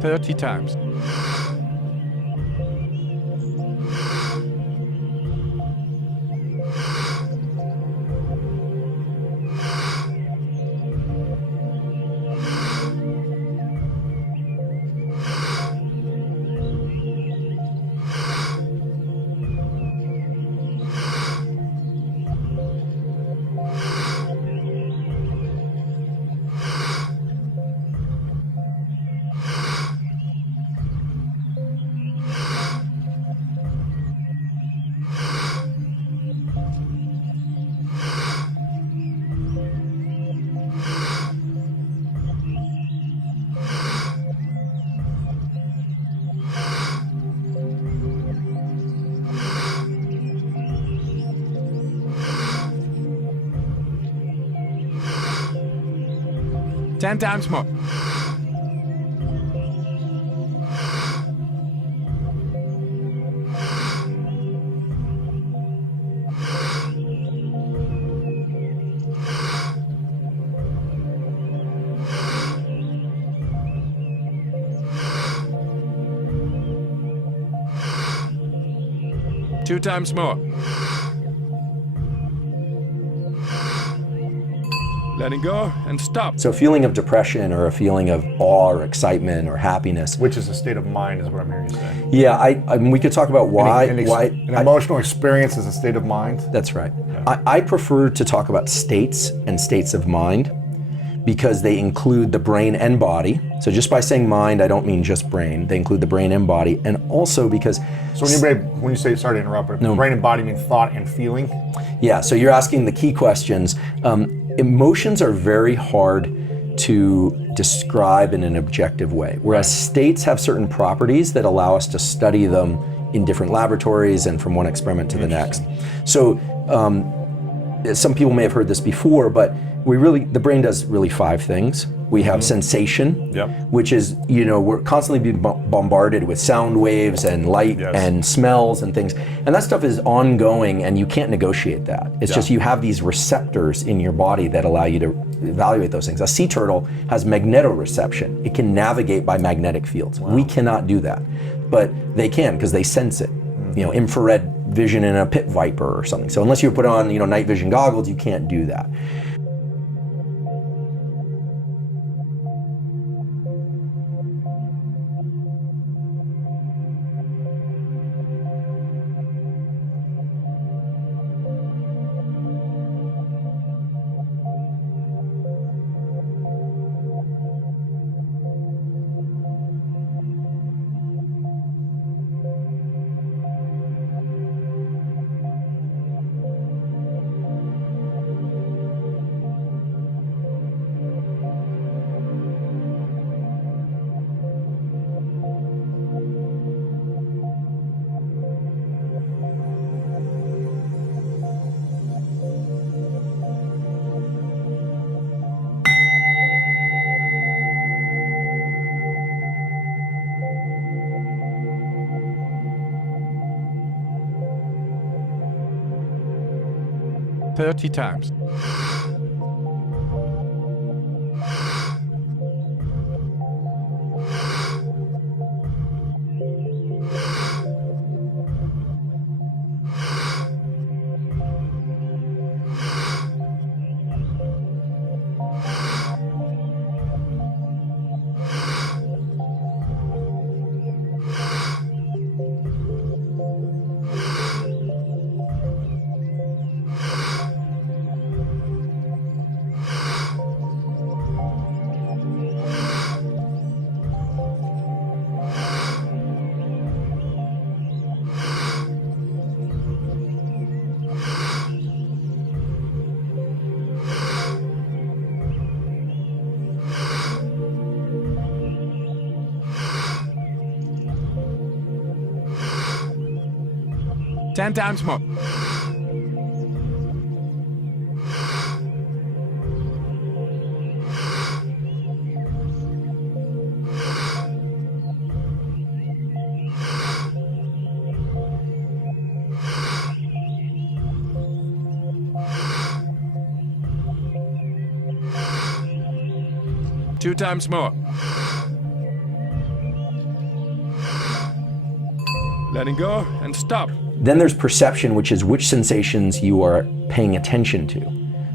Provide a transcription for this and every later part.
30 times. Ten times more. Two times more. Letting go and stop. So a feeling of depression or a feeling of awe or excitement or happiness. Which is a state of mind is what I'm hearing you say. Yeah, I mean, we could talk about why. An emotional experience is a state of mind? That's right. Yeah. I prefer to talk about states and states of mind because they include the brain and body. So just by saying mind, I don't mean just brain. They include the brain and body. And also because... So when you say, sorry to interrupt, but brain and body mean thought and feeling? Yeah, so you're asking the key questions. Emotions are very hard to describe in an objective way, whereas states have certain properties that allow us to study them in different laboratories and from one experiment to the next. So some people may have heard this before, but the brain does really 5 things. We have sensation, which is, we're constantly being bombarded with sound waves and light and smells and things. And that stuff is ongoing and you can't negotiate that. It's just you have these receptors in your body that allow you to evaluate those things. A sea turtle has magnetoreception. It can navigate by magnetic fields. Wow. We cannot do that, but they can because they sense it. Infrared vision in a pit viper or something. So unless you put on, night vision goggles, you can't do that. Thirty times. Ten times more. 2 times more. Letting go and stop. Then there's perception, which is which sensations you are paying attention to.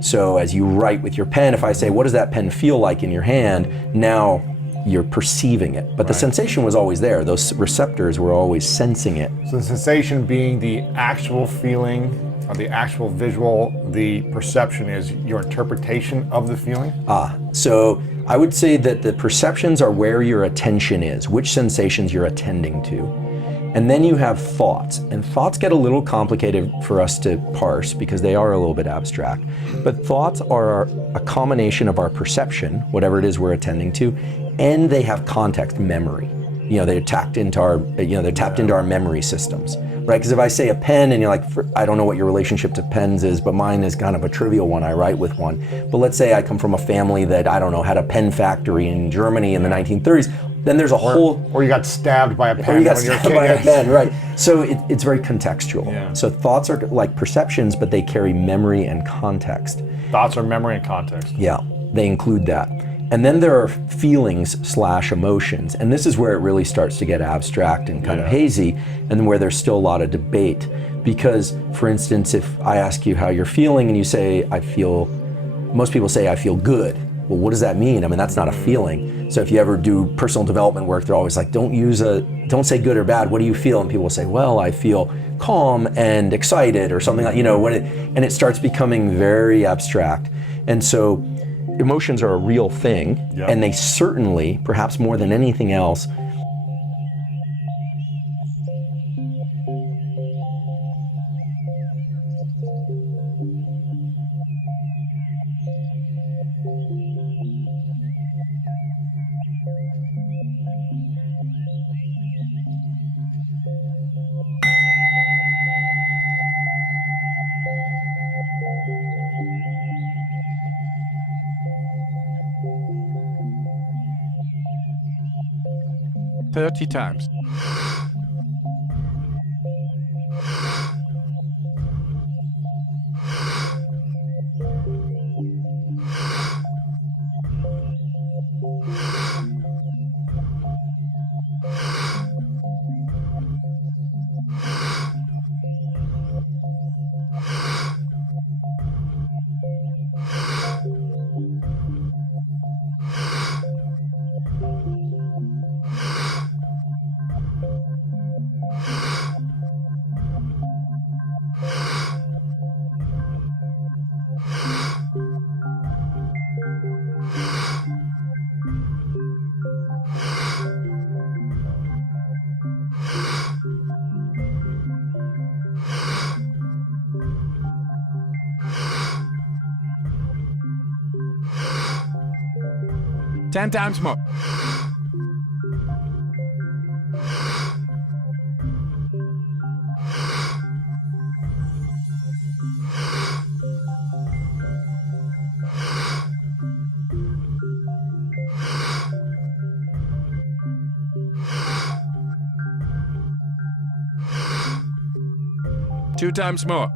So as you write with your pen, if I say, what does that pen feel like in your hand? Now you're perceiving it. But the sensation was always there. Those receptors were always sensing it. So the sensation being the actual feeling, or the actual visual, the perception is your interpretation of the feeling? So I would say that the perceptions are where your attention is, which sensations you're attending to. And then you have thoughts, and thoughts get a little complicated for us to parse because they are a little bit abstract. But thoughts are a combination of our perception, whatever it is we're attending to, and they have context, memory. They're tapped into our memory systems, right? Because if I say a pen and you're like, I don't know what your relationship to pens is, but mine is kind of a trivial one. I write with one. But let's say I come from a family that, I don't know, had a pen factory in Germany in the 1930s. Then there's a whole... Or you got stabbed by a pen. Or you got stabbed by a pen, right. So it's very contextual. Yeah. So thoughts are like perceptions, but they carry memory and context. Thoughts are memory and context. Yeah, they include that. And then there are feelings/emotions. And this is where it really starts to get abstract and kind of hazy, and where there's still a lot of debate. Because, for instance, if I ask you how you're feeling and you say, most people say, I feel good. Well, what does that mean? I mean, that's not a feeling. So if you ever do personal development work, they're always like, don't say good or bad. What do you feel? And people will say, well, I feel calm and excited or something like, and it starts becoming very abstract. And so emotions are a real thing, and they certainly, perhaps more than anything else, Thirty times. Ten times more. Two times more.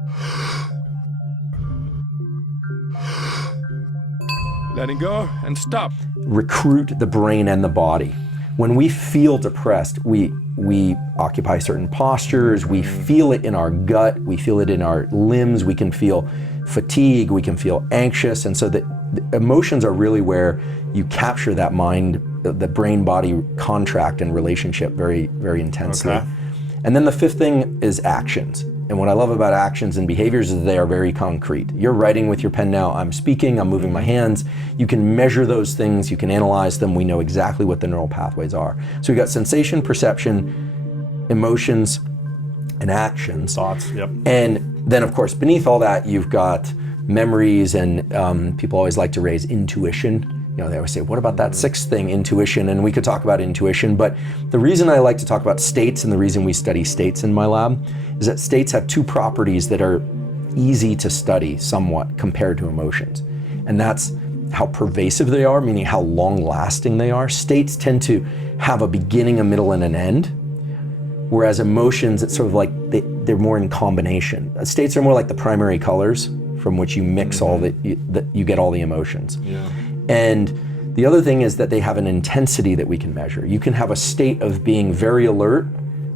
Letting go and stop. Recruit the brain and the body. When we feel depressed, we occupy certain postures, we feel it in our gut, we feel it in our limbs, we can feel fatigue, we can feel anxious, and so the emotions are really where you capture that mind, the brain-body contract and relationship very, very intensely. Okay. And then the fifth thing is actions. And what I love about actions and behaviors is they are very concrete. You're writing with your pen now, I'm speaking, I'm moving my hands. You can measure those things, you can analyze them, we know exactly what the neural pathways are. So we've got sensation, perception, emotions, and actions. Thoughts, yep. And then of course, beneath all that, you've got memories, and people always like to raise intuition. You know, they always say, what about that sixth thing, intuition? And we could talk about intuition, but the reason I like to talk about states and the reason we study states in my lab is that states have two properties that are easy to study somewhat compared to emotions. And that's how pervasive they are, meaning how long lasting they are. States tend to have a beginning, a middle, and an end, whereas emotions, it's sort of like they're more in combination. States are more like the primary colors from which you mix all you get all the emotions. Yeah. And The other thing is that they have an intensity that we can measure. You can have a state of being very alert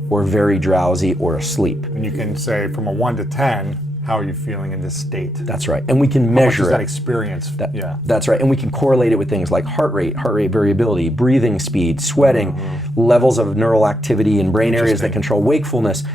or very drowsy or asleep. And you can say from a 1 to 10, how are you feeling in this state? That's right. And we can How measure much is that it. experience? Yeah. That's right. And we can correlate it with things like heart rate variability, breathing speed, sweating, levels of neural activity in brain areas that control wakefulness.